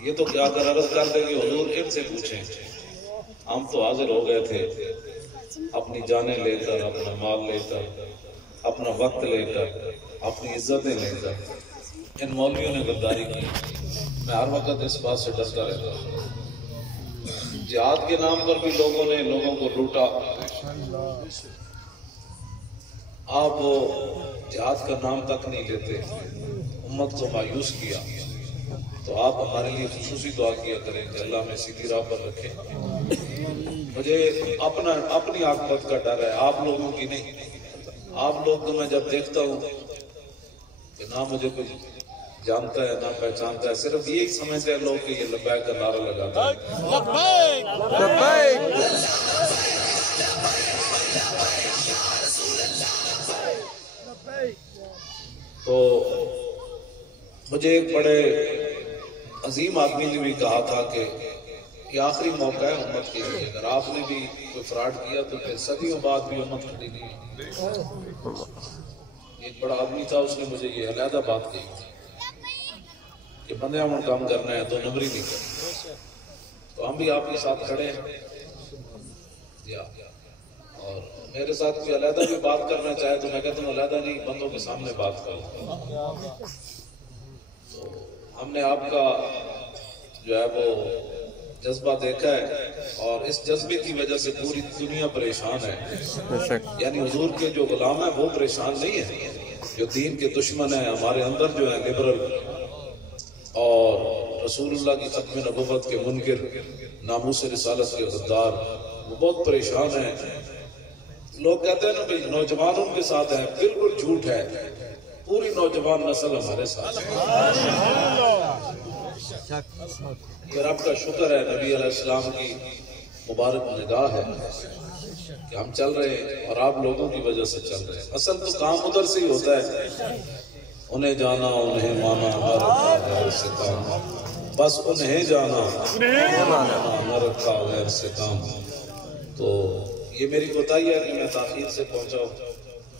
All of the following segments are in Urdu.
یہ تو کیا کر عرض کر دیں گے حضور ان سے پوچھیں، ہم تو حاضر ہو گئے تھے اپنی جانیں لے کر، اپنا مال لے کر، اپنا وقت لے کر، اپنی عزتیں لے کر۔ ان مولویوں نے غداری کی۔ میں ہر وقت اس بات سے ڈرتا رہتا ہوں، جہاد کے نام پر بھی لوگوں نے لوگوں کو لوٹا، آپ وہ جہاد کا نام تک نہیں لیتے، امت کو مایوس کیا۔ تو آپ ہمارے لیے خصوصی دعا کیا کریں کہ اللہ میں سیدھی راہ پر رکھے۔ مجھے اپنی عاقبت کا ڈر ہے، آپ لوگوں کی نہیں۔ آپ لوگ کو میں جب دیکھتا ہوں کہ نہ مجھے کوئی جانتا ہے نہ پہچانتا ہے، صرف یہی سمجھتے ہیں لوگ کہ یہ لبیک کا نعرہ لگاتا ہے۔ لبیک لبیک تو مجھے ایک بڑے عظیم آدمی نے بھی کہا تھا کہ یہ آخری موقع ہے امت کے لیے، اگر آپ نے بھی کوئی فراڈ کیا تو پھر صدیوں بعد بھی امت کھڑی نہیں ہے۔ ایک بڑا آدمی تھا، اس نے مجھے یہ علیحدہ بات کہی کہ بندے ہم کام کرنا ہے 2 نمبری نہیں کرنا۔ تو ہم بھی آپ کے ساتھ کھڑے ہیں، اور میرے ساتھ کوئی علیحدہ بھی بات کرنا چاہے تو میں کہتا ہوں علیحدہ نہیں، بندوں کے سامنے بات کرو۔ تو ہم نے آپ کا جو ہے وہ جذبہ دیکھا ہے، اور اس جذبے کی وجہ سے پوری دنیا پریشان ہے۔ یعنی حضور کے جو غلام ہیں وہ پریشان نہیں ہیں، جو دین کے دشمن ہیں ہمارے اندر جو ہیں لبرل اور رسول اللہ کی ختم نبوت کے منکر، ناموس رسالت کے غدار، وہ بہت پریشان ہیں۔ لوگ کہتے ہیں نا بھائی نوجوانوں کے ساتھ ہیں، بالکل جھوٹ ہے، پوری نوجوان نسل ہمارے ساتھ ہے۔ یہ رب کا شکر ہے، نبی علیہ السلام کی مبارک نگاہ ہے کہ ہم چل رہے ہیں، اور آپ لوگوں کی وجہ سے چل رہے ہیں۔ اصل تو کام ادھر سے ہی ہوتا ہے، انہیں جانا انہیں مانا نہ رکھا غیر سے کام، بس انہیں جانا نہ رکھا غیر سے کام۔ تو یہ میری کوتاہی ہے کہ میں تاخیر سے پہنچا ہوں،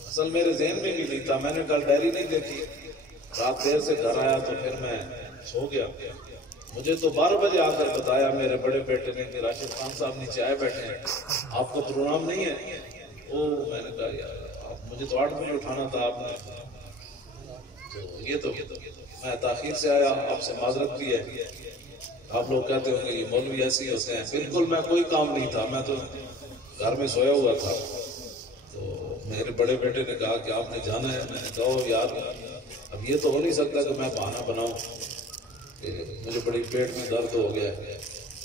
اصل میرے ذہن میں بھی نہیں تھا، میں نے کل ڈائری نہیں دیکھی، رات دیر سے گھر آیا تو پھر میں سو گیا۔ مجھے تو 12 بجے آ کر بتایا میرے بڑے بیٹے نے کہ راشد خان صاحب نیچے آئے بیٹھے ہیں، آپ کو پروگرام نہیں ہے۔ میں نے کہا یار مجھے تو 8 بجے اٹھانا تھا آپ نے، تو میں تاخیر سے آیا، آپ سے معذرت بھی ہے۔ آپ لوگ کہتے ہوں کہ یہ مولوی ایسے ہی ہوتے ہیں، بالکل میں کوئی کام نہیں تھا، میں تو گھر میں سویا ہوا تھا۔ تو میرے بڑے بیٹے نے کہا کہ آپ نے جانا ہے، میں نے کہا یار اب یہ تو ہو نہیں سکتا کہ میں بہانہ بناؤں کہ مجھے بڑی پیٹ میں درد ہو گیا ہے،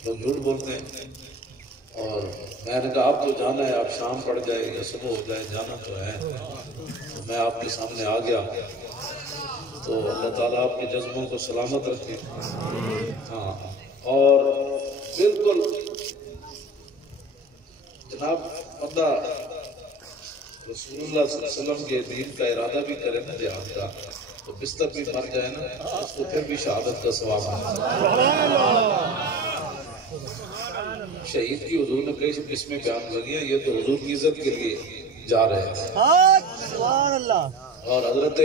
لوگ جھوٹ بولتے ہیں۔ اور میں نے کہا آپ تو جانا ہے، آپ شام پڑ جائے یا صبح ہو جائے، جانا تو ہے۔ تو میں آپ کے سامنے آ گیا، تو اللہ تعالیٰ آپ کے جذبوں کو سلامت رکھے۔ ہاں، اور بالکل جناب بندہ رسول اللہ صلی اللہ علیہ وسلم کے دین کا ارادہ بھی کرے نا جہاد کا، تو بستر بھی مر جائے نا، اس کو پھر بھی شہادت کا ثواب ہے۔ شہید کی حضور نے کئی قسمیں بیان کری ہیں، یہ تو حضور کی عزت کے لیے جا رہے ہیں۔ اور حضرت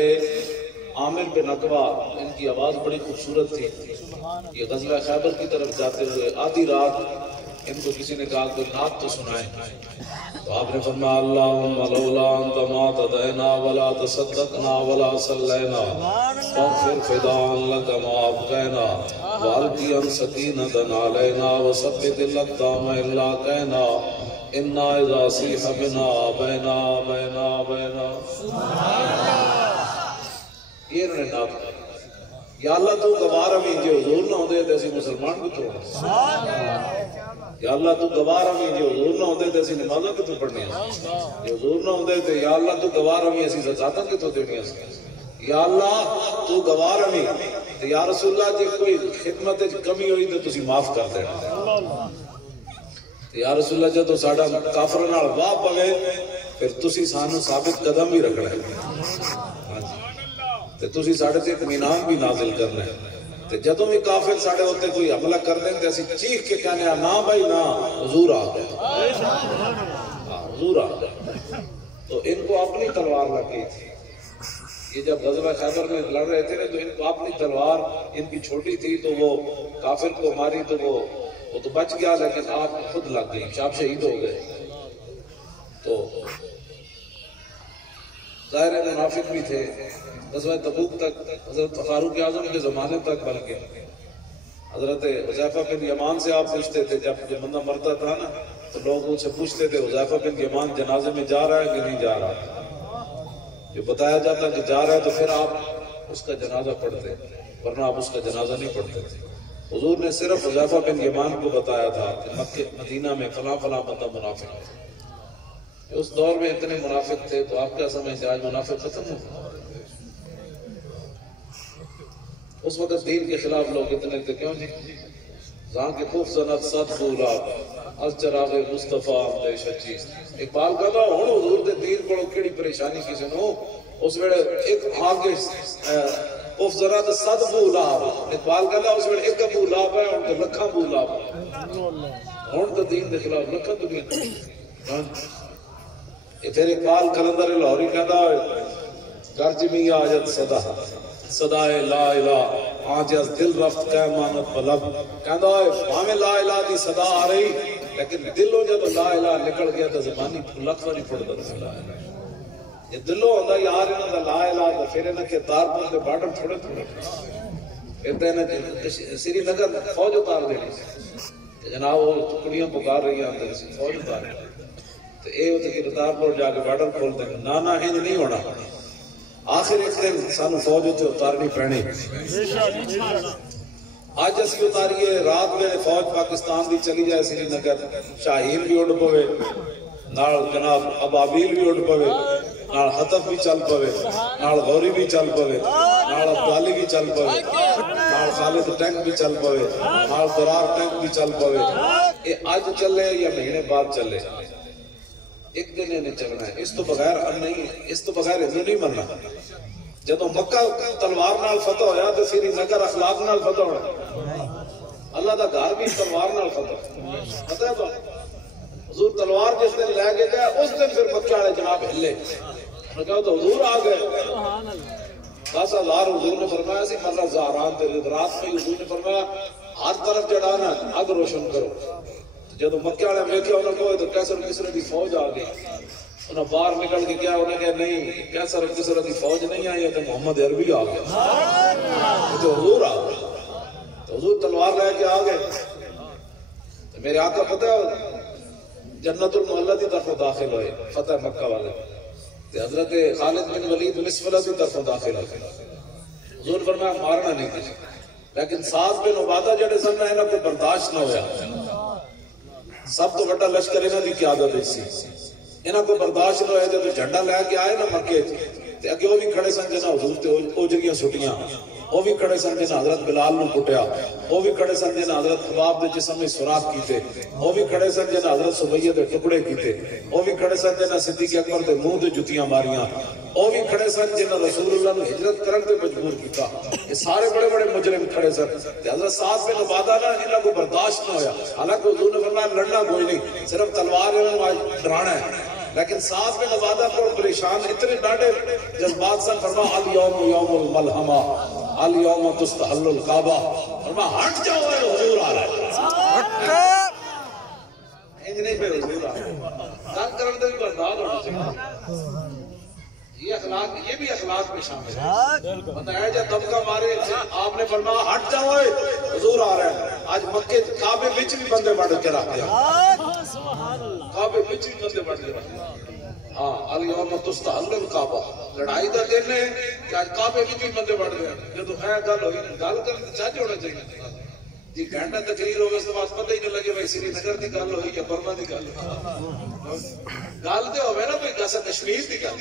عامر بن عقبہ، ان کی آواز بڑی خوبصورت تھی۔ یہ غزوہ خیبر کی طرف جاتے ہوئے آدھی رات ان کو کسی نے کہا کوئی نعت تو سنائے، تو آپ نے فرمایا اللہم لولا انت ما تدینا ولا تصدقنا ولا صلینا فاغفر فداء لک ما ابقینا والقیا سکینۃ علینا وثبت الاقدام الا کینا انا اذا صیح بنا بینا بینا بینا۔ یہ انہوں نے نعت کہا، یا اللہ تو گوار ہمیں جو حضور نہ ہوتے تھے اسی مسلمان کو توڑنا، یا اللہ تو گوار ہمیں جو حضور نہ ہوتے تھے اسی نمازوں کو تو پڑھنے ہیں، جو حضور نہ ہوتے تھے یا اللہ تو گوار ہمیں اسی زکاتاں کے تو دینے ہیں، یا اللہ تو گوار ہمیں، یا رسول اللہ جی کوئی خدمت کمی ہوئی تو تسی معاف کر دینا، یا رسول اللہ جب تو ساڑھا کافر نال واہ پوے پھر تسی سانو ثابت قدم بھی رکھنا ہے، تے تسی ساڑھے تے اطمینان بھی نازل کرنا ہے، تے جدوں بھی کافر ساڑھے ہوتے کوئی حملہ کر دیں تے اسی چیخ کے کہنے ہیں نا بھائی نا حضور آ گئے، حضور آ گئے۔ تو ان کو اپنی تلوار لگی تھی، یہ جب غزوہ خیبر میں لڑ رہے تھے تو ان کو اپنی تلوار ان کی چھوٹی تھی تو وہ کافر کو ماری تو وہ تو بچ گیا، لیکن آپ خود لگ گئی، آپ شہید ہو گئے۔ تو ظاہر منافق بھی تھے غزوہ تبوک تک، حضرت فاروق اعظم کے زمانے تک، بلکہ حضرت حذیفہ بن یمان سے آپ پوچھتے تھے، جب بندہ مرتا تھا نا تو لوگ ان سے پوچھتے تھے حذیفہ بن یمان جنازے میں جا رہا ہے کہ نہیں جا رہا، جو بتایا جاتا کہ جا رہا ہے تو پھر آپ اس کا جنازہ پڑھتے، ورنہ آپ اس کا جنازہ نہیں پڑھتے تھے۔ حضور نے صرف حذیفہ بن یمان کو بتایا تھا کہ مکہ مدینہ میں فلاں فلاں بندہ منافق ہے۔ اس دور میں اتنے منافق تھے تو آپ کیا سمجھتے آج منافق ختم ہو؟ اس وقت دین کے خلاف لوگ اتنے تھے، کیوں جی؟ جہاں کے خوف زنت صد بولا از چراغ مصطفیٰ آمدے شچیز۔ اقبال کہتا ہوں حضور دے دین کو کیڑی پریشانی کسی نو، اس ویڑے ایک آگے خوف زنت صد بولا، اقبال کہتا اس ویڑے ایک بولا ہے ان کے لکھاں بولا ہے، ہون تو دین دے خلاف لکھاں دنیا۔ یہ پھر اقبال کلندر لاہوری کہتا ہے گرج میں آیت صدا صدائے لا الہ آج از دل رفت کہ مانت بلب، کہتا ہے ہمیں لا الہ دی صدا آ رہی لیکن دلوں جب لا الہ نکل گیا تو زبانی پھلک واری پڑ دل لا الہ، یہ دلوں ہوندہ یار انہوں دا لا الہ دا پھر انہوں کے تار پر دے باٹم تھوڑے تھوڑے کہتے ہیں سری نگر فوج اتار دینی جناب وہ ٹکڑیاں پکار رہی ہیں فوج اتار دینی تو اے ہوتے کہ رتار پر جا کے باٹر کھول دیں، نانا ہنج نہیں ہونا، آخر ایک دن سانو فوج ہوتے اتارنی پہنی۔ آج اسی اتاریے رات میں فوج پاکستان دی چلی جائے سری نگر، شاہین بھی اڑ پوے، نال جناب ابابیل بھی اڑ پوے، نال حطف بھی چل پوے، نال غوری بھی چل پوے، نال عبدالی بھی چل پوے، نال خالد ٹینک بھی چل پوے، نال درار ٹینک بھی چل پوے۔ یہ آج چلے یا مہینے بعد چلے، ایک دن انہیں چلنا ہے، اس تو بغیر نہیں، اس تو بغیر انہیں نہیں مرنا۔ جدو مکہ تلوار نال فتح ہویا تو سری نگر اخلاق نال فتح ہونا، اللہ دا گھر بھی تلوار نال فتح پتہ ہے تو حضور تلوار جس دن لے کے گئے اس دن پھر مکہ والے جناب ہلے، انہوں نے کہا تو حضور آ گئے، 10,000 حضور نے فرمایا سی مرہ زہران تیرے رات میں حضور نے فرمایا ہر طرف جڑانا اگ روشن کرو۔ جب مکہ والے ویکھیا انہوں نے کہا تو کیسر کسرے دی فوج آ گئی، انہوں باہر نکل کے کیا انہوں نے کہا نہیں کیسر کسرے دی فوج نہیں آئی ہے تو محمد عربی آ گیا، تو حضور آ گئے، تو حضور تلوار لے کے آ گئے۔ تو میرے آقا پتہ ہے جنت المعلی دی طرف داخل ہوئے فتح مکہ والے، تو حضرت خالد بن ولید مسفلہ دی طرف داخل ہوئے، حضور فرمایا مارنا نہیں کسی، لیکن سعد بن عبادہ جڑے سن انہاں کو برداشت نہ ہویا، سب تو بڑا لشکر انہاں دی قیادت سی، انہاں کو برداشت نہ ہویا جب جھنڈا لے کے آئے نا مکے تے اگے وہ بھی کھڑے سن جنہاں حضور تے اوجڑیاں سٹیاں، وہ بھی کھڑے سن جنہاں حضرت بلال نو کٹیا، وہ بھی کھڑے سن جنہاں حضرت خباب دے جسم میں سوراخ کیتے، وہ بھی کھڑے سن جنہاں حضرت سمیہ دے ٹکڑے کیتے، وہ بھی کھڑے سن جنہاں صدیق اکبر دے منہ دے جتیاں ماریاں، وہ بھی کھڑے سن جنہاں رسول اللہ نے ہجرت کرن تے مجبور کیتا، یہ سارے بڑے بڑے مجرم کھڑے سن، تے حضرت سعد بن عبادہ نے انہاں کو برداشت نہ ہویا، حالانکہ حضور نے فرمایا لڑنا کوئی نہیں، صرف تلوار انہوں نے ڈرانا ہے، لیکن سعد بن عبادہ کو پریشان اتنے ڈاڈے جذبات سے فرمایا الیوم یوم الملحمہ الیوم تستحل الکعبہ، فرمایا ہٹ جاؤ اے حضور آ رہا ہے، نہیں پہ حضور آ رہا ہے، دن کرن دے بھی برداد ہونا چاہیے، یہ اخلاق یہ بھی اخلاق میں شامل ہے، بتایا جا دبکہ مارے آپ نے فرمایا ہٹ جاؤ اے حضور آ رہا ہے، آج مکے کعبے وچ بھی بندے بڑھ کے رکھ دیا، کعبے وچ بھی بندے بڑھ کے رکھ دیا، ہاں الیوم تستحل الکعبہ، لڑائی دا دن ہے کہ آج کعبے وچ بھی بندے بڑھ گئے، جدو ہے گل ہوئی گل کرنے تے چاچ ہونا چاہیے جی، گھنٹہ تقریر ہوگا اس کے بعد پتہ ہی نہیں لگے بھائی سری نگر دی گل ہوئی یا برما دی گل گل تے ہوے نا بھائی گاسا کشمیر دی گل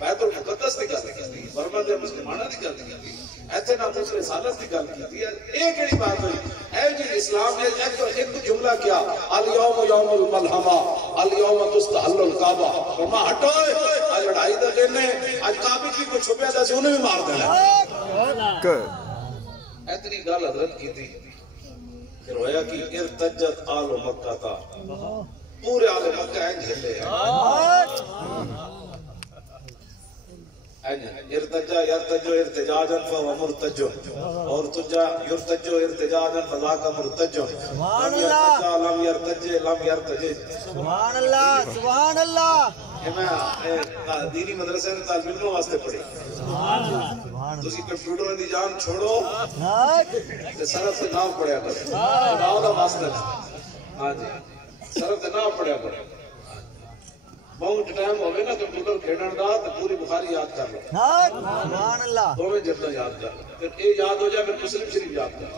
بیت المقدس دی گل برما دے مسلماناں دی گل ایتھے نہ دوسرے رسالت دی گل کیتی ہے، اے کیڑی بات ہوئی؟ اے جی اسلام نے ایک جملہ کیا الیوم یوم الملحمہ الیوم تستحل الکعبہ، فرما ہٹو آج لڑائی دا دن ہے، آج کعبے کی کوئی چھپیا دا سی انہیں بھی مار دینا، اتنی گل حضرت کی تھی، پھر ہویا کہ ارتجت آل مکہ تھا، پورے آل مکہ ہیں جھلے ہیں، ارتجا یرتجو ارتجاجا فهو مرتج اور تجا یرتجو ارتجاجا فذاك مرتج لم يرتجا لم يرتج لم يرتج سبحان اللہ سبحان اللہ. میں دینی مدرسے میں طالب علموں واسطے پڑھی. تسی کمپیوٹر دی جان چھوڑو تے صرف تے نام پڑھیا کرو. نام دا واسطہ. ہاں جی صرف تے نام پڑھیا کرو. بہت ٹائم ہوئے نا کمپیوٹر کھیڑن دا تے پوری بخاری یاد کر لو. سبحان اللہ. دوویں جلداں یاد کر لو. پھر اے یاد ہو جائے پھر مسلم شریف یاد کر لو.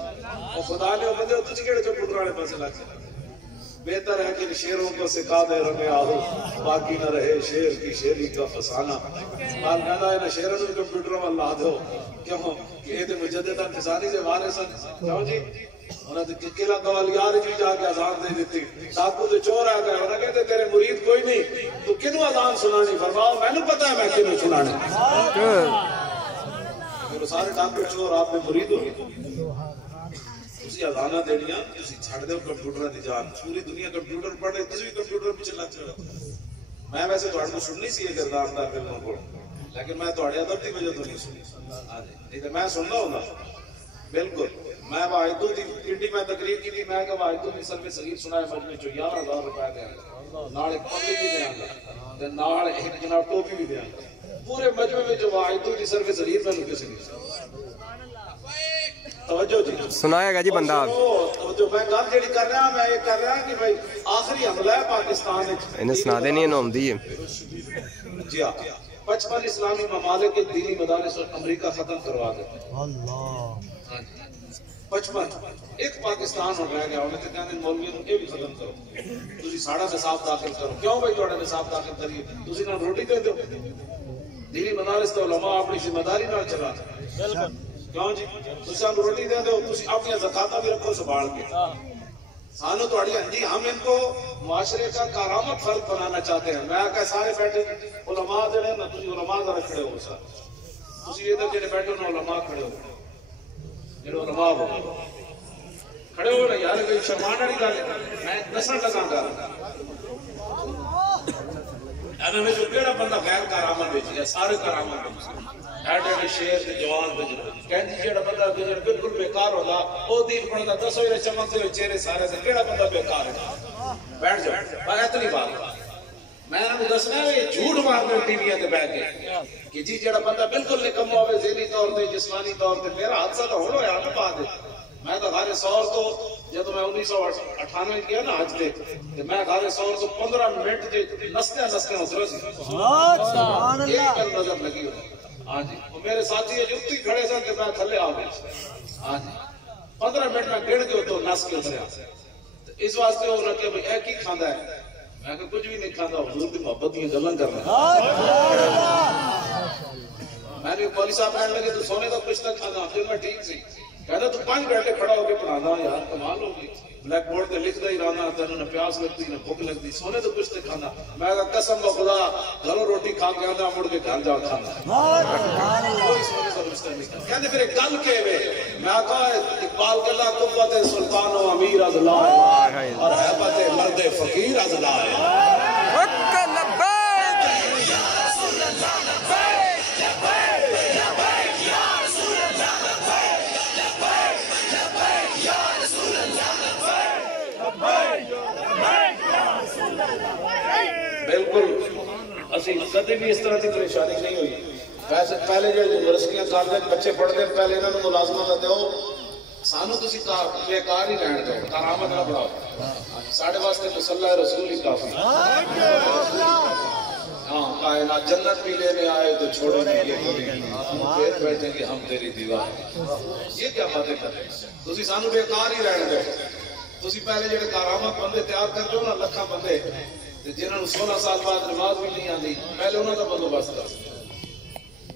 اور خدا نے بندے تجھ کیڑے کمپیوٹر والے پاسے لگ جائے. بہتر ہے کہ شیروں کو سکھا دے رنگ آہو باقی نہ رہے شیر کی شیری کا فسانہ. مال کہنا ہے نا شیروں نے کمپیوٹر میں لا دو. کیوں کہ یہ مجدد انتظاری سے وارے سن. کیوں جی انہوں نے قلعہ گوالیار جی جا کے اذان دے دیتی. ڈاکو تو چور آ گئے. انہوں نے کہتے تیرے مرید کوئی نہیں تو کنوں اذان سنانی. فرماؤ میں نے پتا ہے میں کنوں سنانے. پھر سارے ڈاکو چور آپ میں مرید ہو گئے. تسی اذاناں دینیاں تسی چھڑ دو کمپیوٹر دی جان. پوری دنیا کمپیوٹر پڑھ رہے تسی بھی کمپیوٹر پیچھے لگ جاؤ. میں ویسے تہاڈے کو سننی سی یہ کردار دا فلموں کو لیکن میں تہاڈے ادب دی وجہ تو نہیں سنی. ہاں جی نہیں تے میں سننا ہوندا بالکل. میں واحدو دی پنڈی میں تقریر کی تھی. میں کہ واحدو دی سلف صغیر سنائے مجمع چ 11000 روپے دے نال ایک پگڑی بھی دیاں گا تے نال ایک جناب ٹوپی بھی دیاں گا. پورے مجمع وچ واحدو دی سلف صغیر میں کسی نہیں. توجہ جی سنائے گا جی بندہ. توجہ میں گل جڑی کر رہا میں یہ کر رہا کہ بھائی آخری حملہ ہے پاکستان وچ. انہیں سنا دینی ہے نومدی ہے. جی ہاں 55 اسلامی ممالک کے دینی مدارس اور امریکہ ختم کروا دیتے. اللہ 55 ایک پاکستان ہو رہ گیا. انہیں تو کہنے مولویوں کو یہ بھی ختم کرو. تسی ساڑا نصاب داخل کرو. کیوں بھائی تھوڑا نصاب داخل کریے تسی نہ روٹی دے دو. دینی مدارس تو علماء اپنی ذمہ داری نہ چلا. کیوں جی تسی ہم روٹی دے دو. تسی اپنی زکاتہ بھی رکھو سنبھال کے. سانو تھوڑی جی ہم ان کو معاشرے کا کارآمد فرد بنانا چاہتے ہیں. میں کہ سارے بیٹھے علماء جڑے نا تسی علماء ذرا کھڑے ہو. سر تسی ادھر جڑے بیٹھے نا علماء کھڑے ہو. جڑے علماء ہو کھڑے ہو نا یار. کوئی شرمانے والی گل ہے. میں دسن لگا گل انہاں وچ کیڑا بندہ غیر کارآمد وچ ہے. سارے کارآمد وچ ایڈے شیر تے جوان تے کہندی جڑا بندہ بالکل بیکار ہوندا او دین پڑھدا 10 ویلے چمکدے ہوئے چہرے سارے تے کیڑا بندہ بیکار ہے. بیٹھ جاؤ بس اتنی بات میں انہاں نوں دسنا ہے. جھوٹ مارنے ٹی وی تے بیٹھ کے کہ جی جڑا بندہ بالکل نکما ہوے ذہنی طور تے جسمانی طور تے. میرا حادثہ تو ہون ہویا نا بعد میں تو غار سور تو جب میں 1998 گیا نا حج تے میں غار سور تو 15 منٹ دے نستے اترا سی. سبحان اللہ ایک نظر لگی ہو. ہاں جی میرے ساتھی جتی کھڑے سن تے میں تھلے آ گیا. ہاں جی 15 منٹ میں گڑ کے تو نس کے اتریا. اس واسطے ہو رہا کہ اے کی کھاندا ہے. میں کہ کچھ بھی نہیں کھاندا. حضور دی محبت دی گلاں کرنا. میں نے مولوی صاحب کہنے لگے تو سونے کا کچھ تک کھانا. پھر میں ٹھیک سی کہنا تو 5 گھنٹے کھڑا ہو کے پڑھانا. یار کمال ہوگی. بلیک بورڈ تے لکھدا ہی رہنا. تینوں نہ پیاس لگتی نہ بھوک لگتی. سونے تو کچھ تے کھانا. میں کہا قسم خدا گھروں روٹی کھا کے آنا مڑ کے گھر جا کھانا. کوئی سونے کا رشتہ نہیں. کہتے پھر گل کے وے میں کہا اقبال کے لا قوت سلطان و امیر از لا اور ہیبت مرد فقیر از لا. بالکل اسی کدی بھی اس طرح کی پریشانی نہیں ہوئی. ویسے پہلے جو یونیورسٹیاں کالج بچے پڑھتے پہلے انہوں نے ملازمت دیو. سانو تسی بیکار ہی رہن دو. کارآمد نہ بڑھاؤ. ساڈے واسطے مصلی رسول ہی کافی. ہاں کائنات جنت بھی لینے آئے تو چھوڑو نہیں پھر بیٹھیں گے ہم تیری دیوار. یہ کیا باتیں کر رہے ہیں. تسی سانو بیکار ہی رہن دو. تسی پہلے جڑے کارآمد بندے تیار کر دو نا لکھاں بندے جنہوں نے 16 سال بعد نماز بھی نہیں آتی پہلے انہوں کا بندوبست کر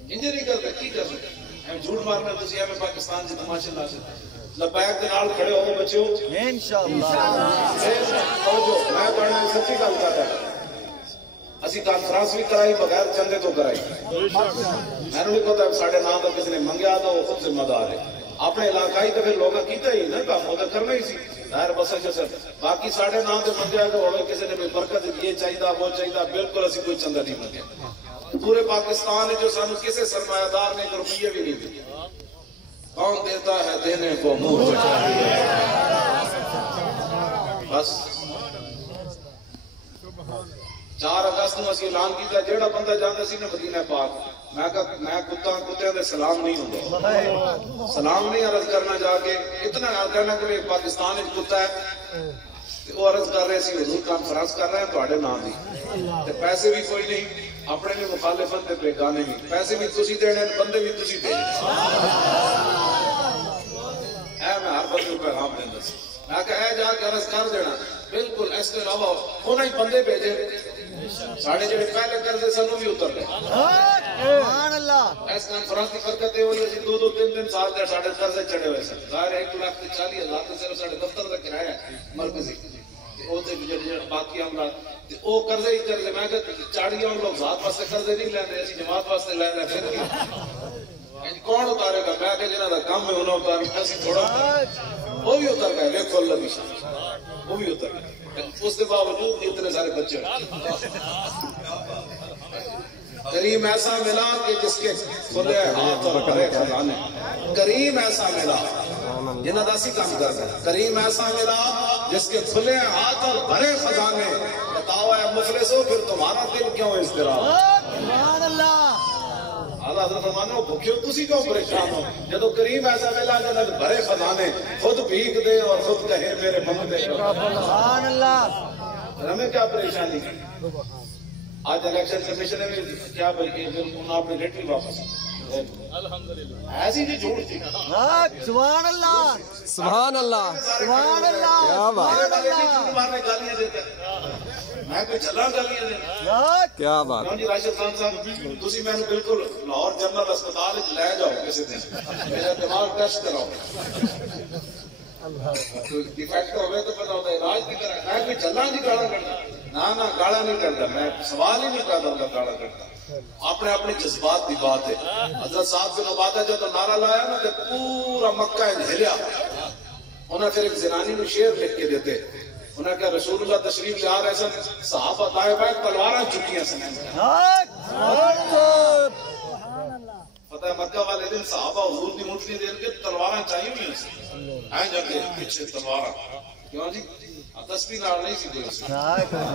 انجے نہیں کرتے. کی کر سکتے جھوٹ مارنا. تسی ہمیں پاکستان سے تماشے لا سکتے. لبیک کے نال کھڑے ہو بچو انشاءاللہ. میں پڑھنا سچی گل کر رہا. اسی کانفرنس بھی کرائی بغیر چندے تو کرائی. میں نے بھی پتا ساڑھے نام تو کسی نے منگیا تو وہ خود ذمہ دار ہے. اپنے علاقائی تو پھر لوگ کیتا ہی نا کام وہ تو کرنا ہی سی. ظاہر بس جیسے باقی 9.5 تو منگیا تو ہوئے کسی نے بھی برکت یہ چاہیے وہ چاہیے. بالکل اسی کوئی چندہ نہیں منگیا. پورے پاکستان ہے جو سانو کسی سرمایہ دار نے ایک روپیے بھی نہیں دی. کون دیتا ہے دینے کو منہ چاہیے. بس 4 اگست کو اسی اعلان کیتا جیڑا بندہ جاندا سی نا مدینہ پاک میں کتوں دے سلام نہیں ہوں سلام نہیں عرض کرنا جا کے اتنا کہنا کہ پاکستان ایک کتا ہے وہ عرض کر رہے سی حضور کانفرنس کر رہے ہیں تواڈے نام دی پیسے بھی کوئی نہیں اپنے بھی مخالفت تے بیگانے بھی پیسے بھی تسی دینے بندے بھی تسی دینے اے میں ہر بندے کو پیغام دیندا سی میں کہ اے جا کے عرض کر دینا بالکل اس کے علاوہ انہیں بندے بھیجے ساڑھے جڑے پہلے کرتے سنوں بھی اتر گئے. سبحان اللہ. اس کانفرنس کی برکت ہے ہوئی 2-3 سال دے ساڑھے قرضے چڑھے ہوئے سن. ظاہر 1,40,000 تے صرف ساڑھے دفتر دا کرایہ ہے مرکزی او تے جڑے باقی امراض او قرضے ہی قرضے. میں کہ چاڑیاں لوگ ذات واسطے قرضے نہیں لیندے اسی جماعت واسطے لے لے پھر کون اتارے گا. میں کہ جنہاں دا کم ہے انہاں اتار اسی تھوڑا وہ بھی اتر گئے. دیکھو اللہ کی شان وہ بھی اتر گئے. اس کے باوجود بھی اتنے سارے بچے کریم ایسا ملا کہ جس کے کھلے ہاتھ اور بھرے خزانے. کریم ایسا ملا جنہاں دا اسی کام کرتے ہیں. کریم ایسا ملا جس کے کھلے ہاتھ اور بھرے خزانے. بتاؤ اے مفلسو پھر تمہارا دل کیوں اضطراب. سبحان اللہ. اللہ حضرت فرمانے ہو بھوکے ہو تسی کیوں پریشان ہو جدو کریم ایسا ملا جنہاں دے بھرے خزانے خود بھیک دے اور خود کہے میرے بندے. سبحان اللہ. ہمیں کیا پریشانی ہے. آج الیکشن کمیشن نے کیا بھائی آپ نے ریٹ بھی واپس ایسی نہیں جھوٹ تھی. سبحان اللہ. سبحان اللہ. سبحان اللہ. کیا بات مارنے گالیاں دیتے میں کوئی جھلا گالیاں دینا. کیا بات. جی راشد خان صاحب تسی میں نے بالکل لاہور جنرل اسپتال لے جاؤ کسی دن میرا دماغ ٹیسٹ کراؤ ڈیفیکٹ ہوئے تو پتا ہوتا ہے علاج کی طرح. میں کوئی جھلا نہیں گالا کرتا نہ گالا نہیں کرتا. میں سوال ہی نہیں پیدا ہوتا گالا کرتا. اپنے اپنے جذبات کی بات ہے. حضرت صاحب بن عبادہ جب نعرہ لایا نا تو پورا مکہ ہلیا. انہیں پھر ایک زنانی نے شعر لکھ کے دیتے. انہیں کہا رسول اللہ تشریف لے آ رہے سن صحابہ دائیں بائیں تلواراں چکیاں سن. فتح مکہ والے دن صحابہ حضور کی مٹھی دے کے تلواراں چاہیے ہوئی سن. آئیں جا کے پیچھے تلواراں کیوں جی تسبیح نال نہیں سی کوئی.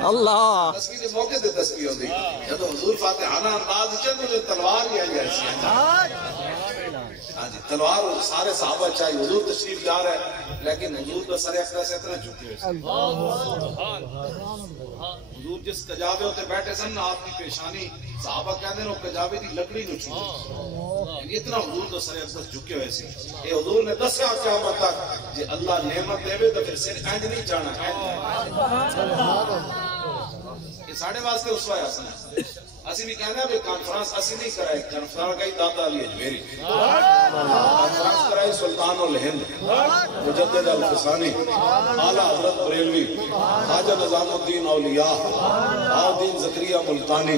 اللہ تسبیح دے موقع تے تسبیح ہوندی جب حضور فاتحانہ انداز چند تے تلوار ہی آئی ایسی. ہاں جی تلوار سارے صحابہ چاہیے. حضور تشریف لا رہے ہیں لیکن حضور کا سر اقدس سے اتنا جھکے ہوئے. حضور جس کجاوے ہوتے بیٹھے سن نا آپ کی پیشانی صحابہ کہتے ہیں وہ کجاوے دی لکڑی نو چھوڑے. اتنا حضور کا سر اقدس جھکے ہوئے سی. یہ حضور نے دسیا قیامت تک جی اللہ نعمت دے تو پھر سر اینج نہیں جانا. یہ ساڑھے واسطے اس وقت حسن اسی بھی کہنا ہے کانفرنس اسی نہیں کرائے. کانفرنس کئی داتا علی اجمیری کانفرنس کرائی سلطان الہند مجدد الفسانی اعلیٰ حضرت بریلوی خواجہ نظام الدین اولیاء بہاؤالدین زکریا ملتانی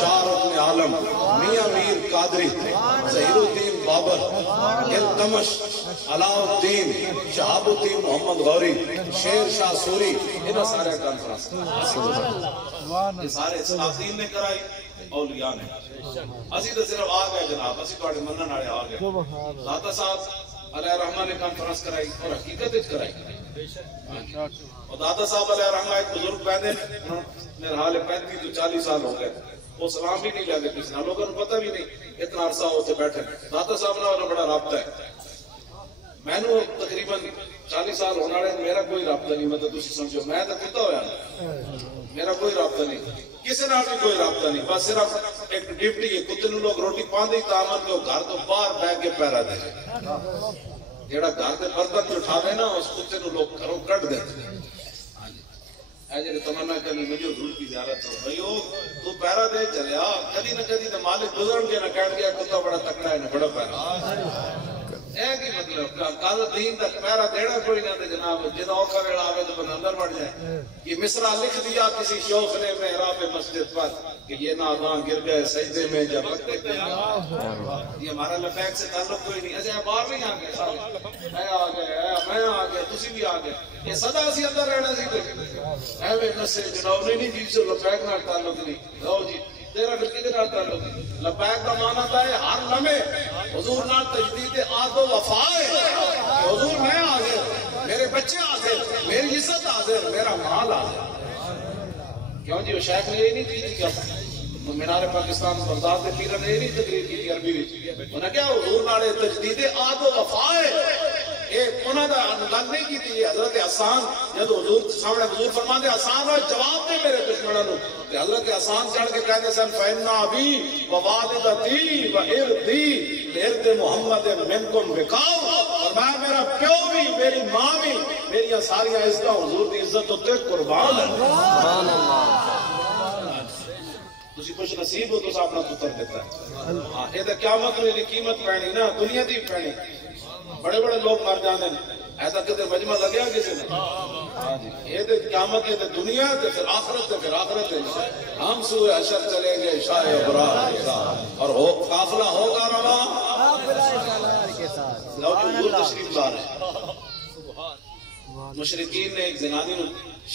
شاہ رکن عالم میاں میر قادری ظہیر الدین بابر التمش علاء الدین شہاب الدین محمد غوری شیر شاہ سوری. انہاں سارے کانفرنس یہ سارے سلاطین نے کرائی اولیاء نے. اسی تو صرف آ گئے جناب اسی تو منن والے آ گئے. داتا صاحب علیہ الرحمہ نے کانفرنس کرائی اور حقیقت کرائی. اور داتا صاحب علیہ الرحمہ ایک بزرگ پہنے میرے حال 35 تو 40 سال ہو گئے. وہ سلام بھی نہیں لیتے کسی نے. لوگوں کو پتہ بھی نہیں اتنا عرصہ ہوتے بیٹھے. داتا صاحب نے بڑا رابطہ ہے. میں نے تقریباً 40 سال ہونے والے میرا کوئی رابطہ نہیں. مطلب تسی سمجھو میں تو کتا ہوا میرا کوئی رابطہ نہیں کسی نال بھی کوئی رابطہ نہیں. بس صرف ایک ڈیوٹی ہے. کتے نو لوگ روٹی پاندے ہی تامن کے گھر تو باہر بیٹھ کے پہرا دے. جیڑا گھر کے برتن اٹھاوے نا اس کتے نو لوگ گھروں کٹ دے. اے جڑے تمنا کرنی مجھے حضور کی زیارت ہو بھائیو تو پہرا دے چلیا کدی نہ کدی تو مالک گزرن کے نہ کہہ گیا کتا بڑا تکڑا ہے نہ بڑا پہرا. اے کی مطلب کل دین تک پہرا دینا کوئی نہ جناب جدو اوکھا ویلا آوے تو بندہ اندر بڑھ جائے. یہ مصرع لکھ دیا کسی شوخ نے محراب مسجد پر کہ یہ ناداں گر گئے سجدے میں جب رکھتے تھے. یہ ہمارا لفیق سے تعلق کوئی نہیں. ایسے باہر نہیں آ گئے سارے میں آ گئے میں آ گئے تسی بھی آ گئے. یہ سدا اسی اندر رہنا سی. ایویں نسے جناب نہیں جی سے لفیق نال تعلق نہیں. لو جی تیرا پھر کدھر آتا ہے؟ لبیک کا معنی تھا ہے ہر لمحے حضور نال تجدید عہد و وفا ہے کہ حضور میں حاضر، میرے بچے حاضر، میری عزت حاضر، میرا مال حاضر۔ کیوں جی وہ شیخ نے یہ نہیں کی تھی کیا؟ مینار پاکستان بغداد کے پیروں نے یہ نہیں تقریر کی تھی عربی وچ؟ انہوں نے کیا حضور نال تجدید عہد و وفا ہے، ایک انہوں نے گل نہیں کی تھی۔ یہ حضرت حسان جب حضور سامنے حضور فرماندے حسان ہوئے جواب دے میرے دشمنوں نو، کہ حضرت حسان چڑھ کے کہتے سن فَإِنَّ أَبِي وَوَالِدَتِي وَإِرْضِي لِإِرْضِ مُحَمَّدٍ مِنْكُمْ وِقَاءٌ، اور میں میرا پیو بھی میری ماں بھی میری ساری عزتاں حضور دی عزت تے قربان ہے۔ سبحان اللہ۔ تسی خوش نصیب ہو تو اپنا پتر دیتا ہے۔ ہاں یہ تے قیامت میں قیمت پینی نا، دنیا دی پینی۔ بڑے بڑے لوگ مر جاندے ہیں، ایسا کتے مجمع لگیا کسی نے؟ ہاں جی یہ تے قیامت یہ تے دنیا تے پھر آخرت تے پھر آخرت تے ہم سوئے حشر چلیں گے شاہ ابرار کے ساتھ، اور قافلہ ہوگا رواں لو جو حضور تشریف لا رہے ہیں۔ مشرکین نے ایک زنانی نے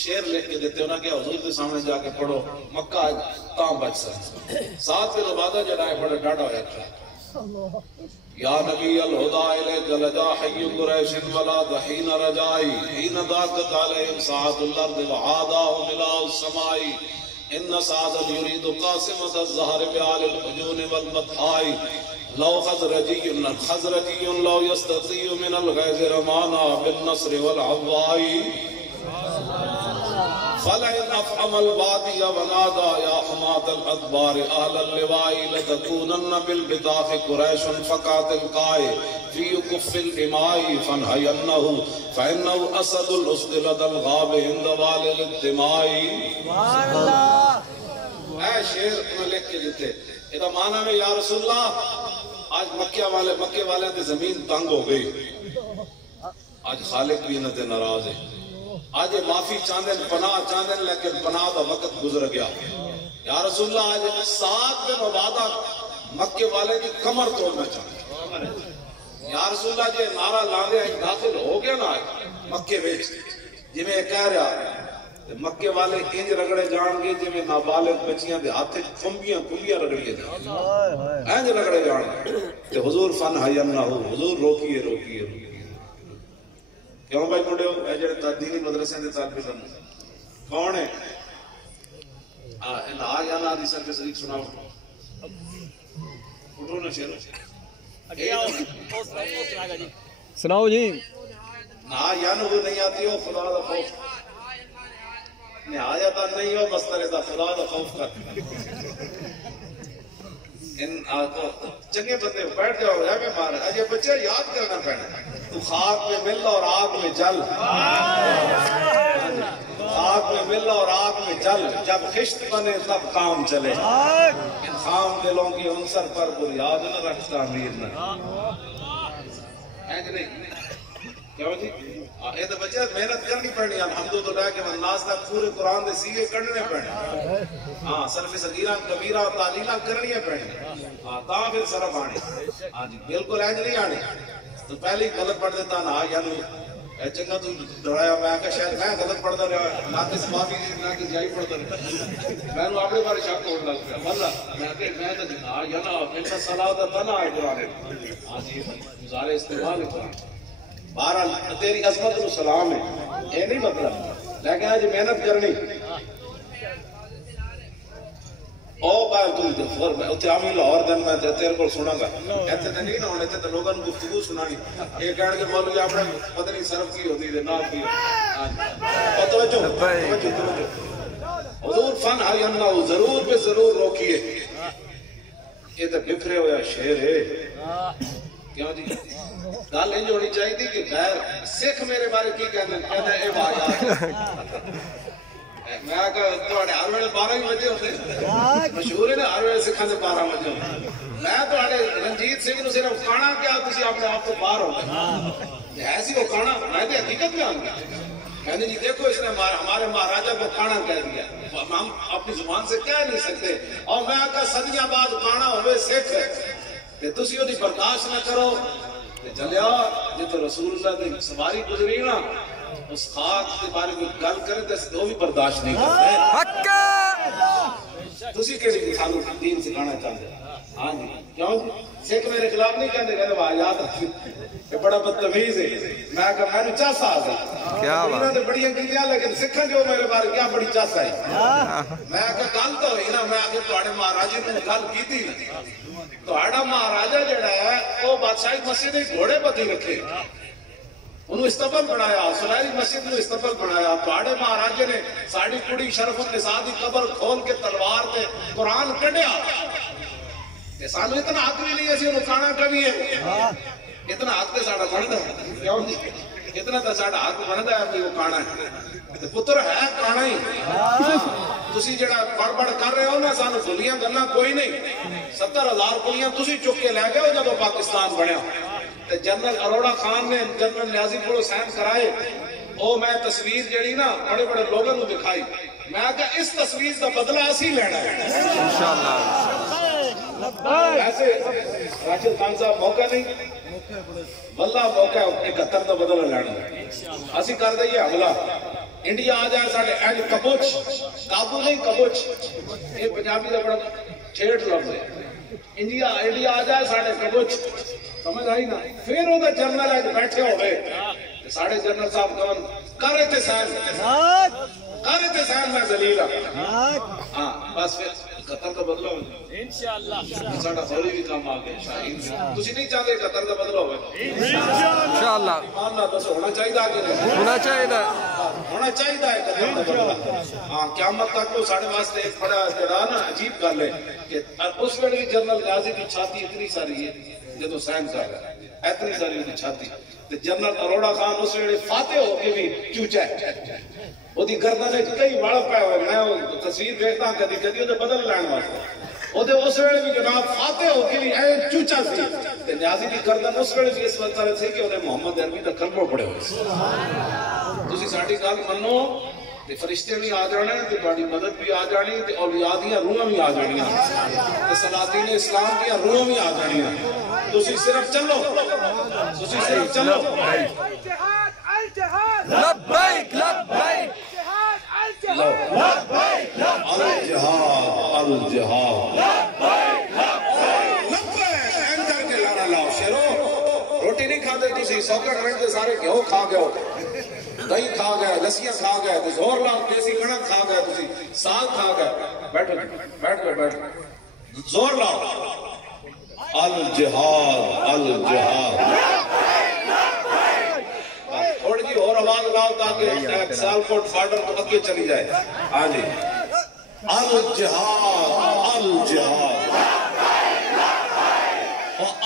شعر لکھ کے دیتے انہوں نے کہا حضور کے سامنے جا کے پڑھو مکہ تاں بچ سن۔ ساتھ کے عبادہ جڑائے بڑے ڈاڈا ہویا تھا۔ یا نبی الہدا الیک لجا حی قریش ولا دحین رجائی حین ضاقت علیہم ساعۃ الارض وعاداہم الی السماء ان سعدا یرید قاسمۃ الزہر بعال الحجون والبطحاء لو خزرجی لو یستطیع من الغیظ رمانا بالنصر والعواء فَلَئِنْ أَفْحَمَ الْوَادِيَ وَنَادَى يَا حُمَاةَ الْأَدْبَارِ أَهْلَ اللِّوَاءِ لَتَكُونَنَّ بِالْبِطَاحِ قُرَيْشٌ فَقَاتِلْ قَائِ فِي كُفِّ الْإِمَاءِ فَانْهَيَنَّهُ فَإِنَّهُ أَسَدُ الْأُسْدِ لَدَى الْغَابِ عِنْدَ وَالِلِ الدِّمَاءِ۔ سبحان اللہ۔ اے شعر میں لکھ کے دیتے یہ معنی میں یا رسول اللہ آج مکے والے تے زمین تنگ ہو گئی، آج خالق بھی انہیں تے ناراض ہے، آج معافی چاندن پناہ چاندن لیکن پناہ دا وقت گزر گیا۔ یا رسول اللہ آج 7 دن عبادہ مکے والے کی کمر توڑنا چاہتے ہیں۔ یا رسول اللہ جی نعرہ لاندے ہیں داخل ہو گیا نا مکے ویچ جی میں کہہ رہا مکے والے انج رگڑے جان گے جی میں نابالغ بچیاں دے ہاتھے کھمبیاں رگڑیے جان انج رگڑے جان تے حضور فن حیمنا ہو حضور روکیے کیوں بھائی مڑے ہو اے جڑے دینی مدرسے دے طالب علم کون ہے؟ آ یا نا دی سر کے شریک سناؤ اٹھو نا شیر سناؤ جی۔ نا یا نو نہیں آتی ہو خدا دا خوف نہایت نہیں ہو بستر دا خدا دا خوف کر ان چنگے بندے بیٹھ جاؤ ہے میں مار اجے بچے یاد کرنا پڑنا تو خاک میں مل اور آگ میں جل، خاک میں مل اور آگ میں جل، جب خشت بنے تب کام چلے، ان خام دلوں کی عنصر پر بنیاد نہ رکھتا امیر نہ ہے کہ نہیں؟ کیوں جی یہ تو بچے محنت کرنی پڑنی الحمدللہ کہ والناس تک پورے قرآن دے سیگے کرنے پڑنے، ہاں صرف صغیرہ کبیرہ تعلیلہ کرنی پڑنی، ہاں تاں پھر صرف آنے، ہاں جی بالکل اینج نہیں آنے تو پہلے ہی غلط پڑھ دیتا نا یا اے چنگا تو ڈرایا میں کہ شاید میں غلط پڑھتا رہا نہ کہ سماعی نہ کہ جائی پڑھتا رہا میں نے اپنے بارے شک ہونے لگ گیا واللہ میں کہ میں تو جنا یا نا میرا صلاح دا تنا ہے قرآن ہاں جی گزارے استعمال قرآن بہرحال تیری عظمت و سلام ہے یہ نہیں مطلب لیکن آج محنت کرنی او بھائی تو فور میں اتنے آمی لاہور دن میں تیرے کو سنا گا ایتے تے نہیں نہ ہونے تے لوگوں نے گفتگو سنانی یہ کہنے کے مولوی اپنے پتہ نہیں صرف کی ہوتی ہے نہ کی اور توجہ حضور فن حینا ضرور پہ ضرور روکیے یہ تو بکھرے ہویا شعر ہے کیوں جی گل انج ہونی چاہیے تھی کہ غیر سکھ میرے بارے کی کہتے ہیں اے واہ میں کہا تو ہر ویلے 12 بجے ہوتے مشہور ہے نا ہر ویلے سکھاں دے 12 بجے ہوتے میں تو رنجیت سنگھ نو صرف کھانا کیا تسی اپنے آپ تو باہر ہو ایسی وہ کھانا میں تو حقیقت میں آؤں گا کہنے جی دیکھو اس نے ہمارے مہاراجا کو کھانا کہہ دیا ہم اپنی زبان سے کہہ نہیں سکتے اور میں کہا صدیاں بعد کھانا ہوئے سکھ کہ تسی وہ برداشت نہ کرو چلیا جی تو رسول اللہ دی سواری گزری نا اس خاک کے بارے میں گل کرے تو وہ بھی برداشت نہیں کرتے تسی کیڑی سانو دین سکھانا چاہتے ہیں؟ ہاں جی کیوں جی سکھ میرے خلاف نہیں کہتے کہتے واہ یاد رکھیں یہ بڑا بدتمیز ہے میں کہا میں نے چاس آ گئی کیا انہوں نے بڑی انگلیاں لیکن سکھن جو میرے بارے کیا بڑی چاس ہے میں کہا گل تو ہوئی نا میں آگے تواڈے مہاراجے نے گل کی تھی تواڈا مہاراجا جڑا ہے وہ بادشاہی مسجد گھوڑے پتی رکھے انہوں استقبال بنایا سنہری مسجد نے استقبال بنایا تواڈے مہاراجے نے ساڑی کڑی شرف النساء دی قبر کھول کے تلوار تے قرآن کڈیا سانو اتنا حق بھی نہیں اسی نکانا کبھی ہے اتنا حق تے ساڑا بندا ہے کیوں جی اتنا تے ساڑا حق بندا ہے کہ وہ کانا ہے تے پتر ہے کانا ہی تسی جڑا بڑ بڑ کر رہے ہو نا سانو گلیاں گلاں کوئی نہیں 70,000 گلیاں تسی چک کے لے گئے ہو جب پاکستان بنیا تے جنرل اروڑا خان نے جنرل نیازی کو سائن کرائے او میں تصویر جڑی نا بڑے بڑے لوگوں کو دکھائی میں کہا اس تصویر کا بدلہ اسی لینا ہے انشاءاللہ ایسے راشد خان صاحب موقع نہیں واللہ موقع ہے 71 کا بدلہ لینا ہے اسی کر دئیے حملہ انڈیا آ جائے ساڑھے ایج کبوچ کابو نہیں کبوچ یہ پنجابی کا بڑا چھیٹ لفظ ہے انڈیا آ جائے ساڑھے کبوچ سمجھ آئی نا پھر وہ جنرل ہے بیٹھے ہوئے ساڑھے جنرل صاحب کون کر رہے تھے سائن میں ذلیل ہاں بس پھر قطر کا بدلہ ہوئے انشاءاللہ ساڑھا خوری بھی کام آگئے شاہین تسی نہیں چاہتے قطر کا بدلہ ہوئے انشاءاللہ ایماننا تو ہونا چاہیے آگے ہونا چاہیے ہونا چاہیے قطر کا بدلہ ہاں قیامت تک تو ساڑھے واسطے ایک بڑا جڑا نا عجیب کر لے کہ اس وقت بھی جنرل نیازی کی چھاتی اتنی ساری ہے جدو سائن کر رہا ہے اتنی ساری ہوتی چھاتی جنرل اروڑا خان اس ویلے فاتح ہو کے بھی چوچا ہے وہ دی گردن ایک کئی وڑ پہ ہوئے میں تصویر دیکھتا ہوں کدی کدی وہ بدل لین واسطے وہ اس ویلے بھی جناب فاتح ہو کے بھی اے چوچا سی نیازی کی گردن اس ویلے بھی اس وقت طرح سے کہ انہیں محمد عربی کا کلمہ پڑے ہوئے تسی ساڑھی گل منو تے فرشتے بھی آ جانے تے تہاڈی مدد بھی آ جانی تے اولیاء دیاں روحاں بھی آ جانیاں تے سلاطین اسلام دیاں روحاں بھی آ جانیاں تسی صرف چلو تسی صرف چلو لبیک لبیک الجہاد الجہاد روٹی نہیں کھاتے تسی سوکر رنگ دے سارے گھیو کھا گئے ہو دہی کھا گئے لسیاں کھا گئے زور لا دیسی کڑک کھا گئے تسی ساگ کھا گئے بیٹھ زور لا الجہاد الجہاد تھوڑی جی اور آواز لاؤ تاکہ سالکوٹ بارڈر کو اگے چلی جائے ہاں جی الجہاد الجہاد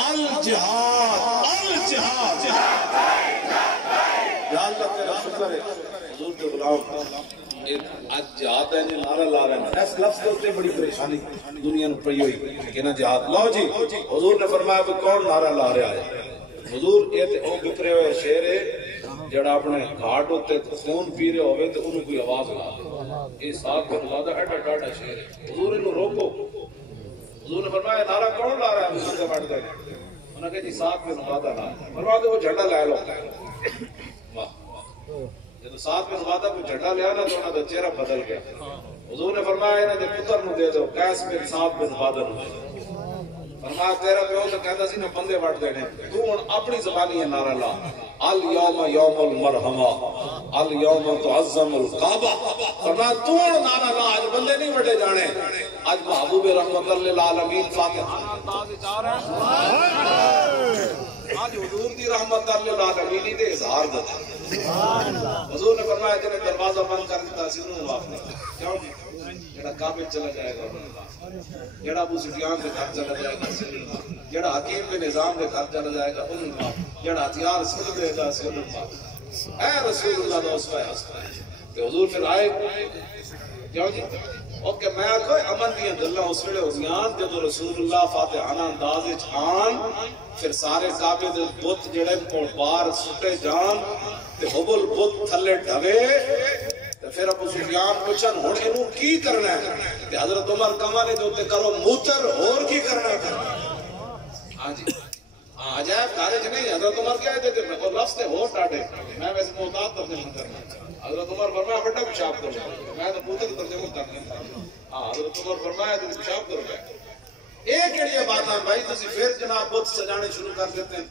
الجہاد الجہاد یا اللہ تیرا شکر ہے حضور کے غلام آج جہاد ہے نعرہ لا رہے ہیں اس لفظ کے ہوتے بڑی پریشانی دنیا نے پڑی ہوئی کہ نہ جہاد لاؤ جی حضور نے فرمایا کہ کون نعرہ لا رہا ہے حضور یہ تے او بکرے ہوئے شیر ہے جڑا اپنے گھاٹ ہوتے خون پی رہے ہوئے تو انہوں کوئی آواز لا دے یہ صاحب کو لا دا ایڈا ڈاڈا شیر ہے حضور انہوں روکو حضور نے فرمایا نعرہ کون لا رہا ہے حضور سے بیٹھ گئے انہوں نے کہا جی صاحب کو نمادا لا فرما دے وہ جھنڈا لے لو جب صاحب میں نمادا کو جھنڈا لیا نا تو انہوں نے چہرہ بدل گیا حضور نے فرمایا انہوں نے پتر نو دے دو قیس بن صاحب بن نمادا نو دے دو فرمایا تیرا پیو تو کہتا سی نا بندے وٹ دینے تو اپنی زبانی ہے نعرہ لا اليوم یوم المرحمہ اليوم تعظم القعبہ فرمایا تو نعرہ لا آج بندے نہیں وٹے جانے آج محبوب رحمت للعالمین فاتحہ انداز چاہ رہے ہیں آج حضور دی رحمت للعالمین دے اظہار دتا حضور نے فرمایا جنہیں دروازہ بند کر دیتا سی انہوں معاف نہیں کیوں جی جڑا کعبے چلا جائے گا جڑا ابو سفیان کے گھر چلا جائے گا جڑا حکیم بن نظام کے گھر چلا جائے گا انہوں معاف جڑا ہتھیار سن دے گا سی انہوں معاف اے رسول اللہ دا اسوہ حسنہ کہ حضور پھر آئے کیوں جی اوکے میں کوئی امن دیاں گلاں اس ویلے ہوندیاں جدوں رسول اللہ فاتحانہ انداز وچ آن پھر سارے کعبے دے بت جڑے کو بار سٹے جان تے حبل بت تھلے ڈھوے تے پھر ابو سفیان پوچھن ہن اینو کی کرنا ہے تے حضرت عمر کما نے جو تے کرو موتر اور کی کرنا ہے ہاں جی عجائب کارج نہیں حضرت عمر کہتے تھے وہ لفظ تے ہو ڈاڈے میں ویسے محتاط تو نہیں کرنا حضرت عمر فرمایا بڑا پیشاب کرو گا، میں تو پوتر ترجمہ کر دیا. ہاں حضرت عمر فرمایا تم پیشاب کرو گا. ایک کیڑی بات ہے بھائی، تسی پھر جناب بت سجانے شروع کر دیتے ہیں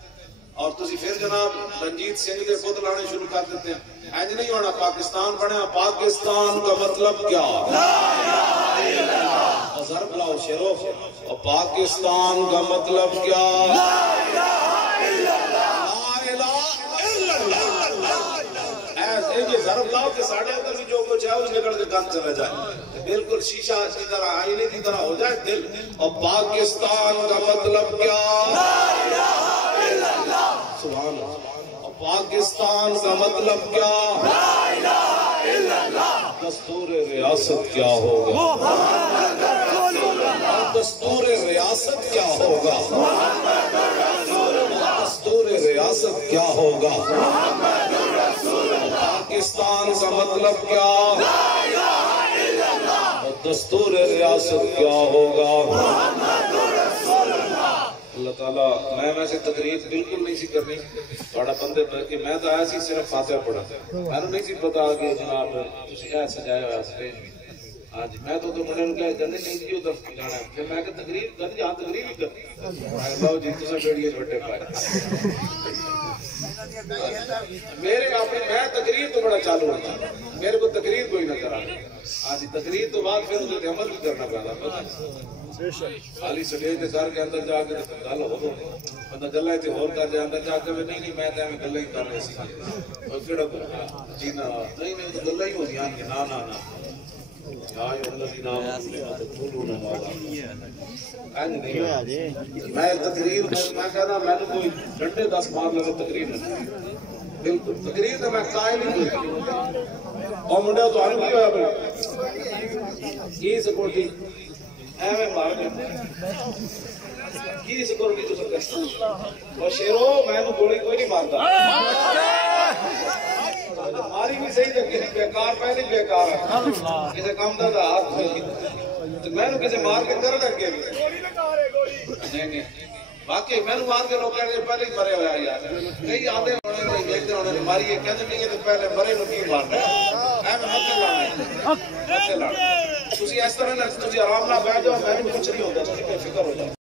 اور تسی پھر جناب رنجیت سنگھ کے بت لانے شروع کر دیتے ہیں. اینج نہیں ہونا. پاکستان بنیا، پاکستان کا مطلب کیا؟ لا الہ الا اللہ. ضرب لاؤ شیرو. اور پاکستان کا مطلب کیا؟ لا الہ الا اللہ. لا الہ الا اللہ. ایسے یہ ضرب لاؤ کہ ساڑھے اندر بھی جو کچھ ہے اس نکل کے کان چلا جائے، بالکل شیشہ کی طرح، آئینے کی طرح ہو جائے دل. اور پاکستان کا مطلب کیا؟ لا الہ الا اللہ. سبحان اللہ. اور پاکستان کا مطلب کیا؟ لا الہ الا اللہ. دستور ریاست کیا ہوگا؟ دستور ریاست کیا ہوگا؟ دستور ریاست کیا ہوگا؟ پاکستان کا مطلب کیا؟ لا الہ الا اللہ. دستور ریاست کیا ہوگا؟ اللہ تعالیٰ. میں ویسے تقریر بالکل نہیں سی کرنی تھوڑا بندے پر کہ میں تو آیا سی صرف فاتحہ پڑھا، میں نہیں سی پتا کہ جناب تسی ایسا سجایا ہوا سٹیج بھی. ہاں جی میں تو منڈے نوں کہا جانے نہیں جی ادھر جانا ہے. پھر میں کہ تقریر کر جہاں تقریر ہی کر لو جی تساں بیڑیے چھوٹے پائے. میرے اپنے میں تقریر تو بڑا چالو ہوتا ہے، میرے کو تقریر کوئی نہ کرا. ہاں جی تقریر تو بعد پھر اسے عمل بھی کرنا پڑتا. خالی سٹیج کے سر کے اندر جا کے گل ہو بندہ گلا تے ہور کر جائے، اندر جا کے نہیں میں تے میں گلاں ہی کر رہے سی. اور کیڑا جی نا نہیں تو گلاں ہی ہوندیاں کہ نا نا نا یا الذین آمنوا تقولون ما لا میں تقریر میں کہنا میں کوئی ڈنڈے 10 مار لگے تقریر نہیں. بالکل تقریر تو میں قائل ہی نہیں. اور منڈا تو کی ہویا بھائی کی سکورٹی ایویں مار کی سکورٹی تو سر اور شیرو میں گولی کوئی نہیں مارتا. ماری بھی صحیح تھا بیکار پہلے بیکار ہے کسی کام کا ہاتھ میں کسی مار کے کر لگ گیا نہیں باقی میں مار کے لوگ کہتے پہلے ہی مرے ہوا یار کئی آتے ہونے دیکھتے ہونے ماری کہتے نہیں ہے تو پہلے مرے لوگ کی مارنا ہے. تسی اس طرح نہ تسی آرام نہ بیٹھ جاؤ، میں کچھ نہیں ہوتا، تسی بے فکر ہو جاؤ.